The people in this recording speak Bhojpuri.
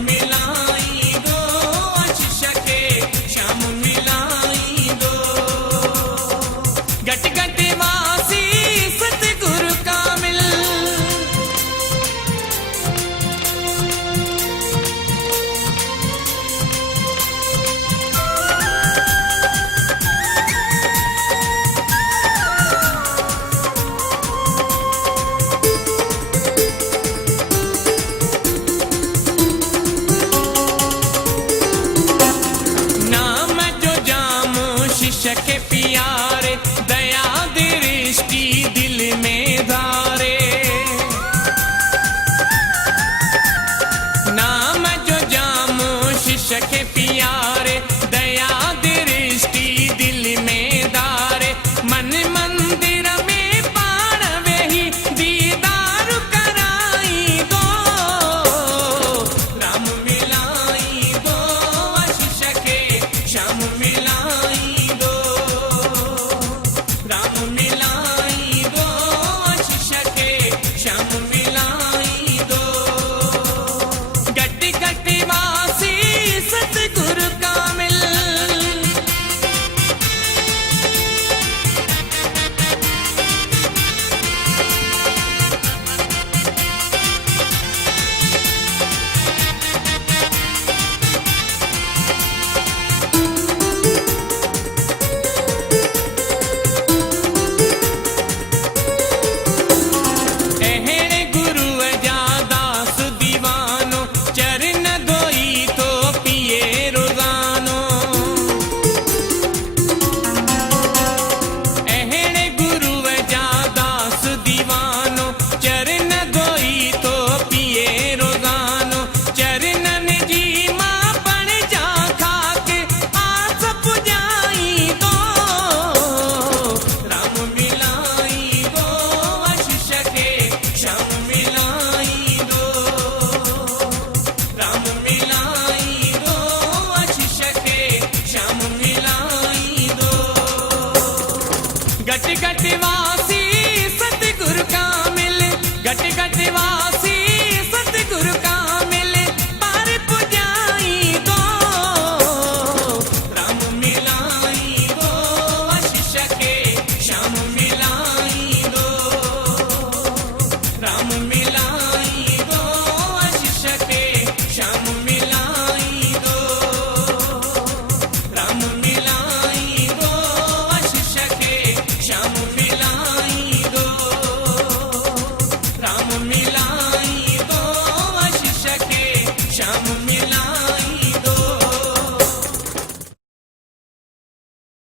मिलाई दो आशीष के श्याम मिलाई दो। गट गट वासी सतगुरु कामिल के प्यारे दया दृष्टि दिल में धारे। नाम जो जामो शिष्य के प्यारे दया दृष्टि दिल में धारे। मन मंदिर में पाणवे ही दीदार कराई दो। राम मिलाई दो आशीष के श्याम मिलाई दो। राम मिलाई दो आशीष के श्याम मिलाई दो। गट गट वासी सतगुरु कामिल गट गट वासी सतगुरु कामिल। गट गट वासी सतगुरु कामिल पार पुजाई दो। राम मिलाई दो आशीष के श्याम मिलाई दो। राम मिलाई दो आशीष के श्याम मिलाई दो। राम मिलाई दो आशीष के श्याम मिलाई दो। राम मिलाई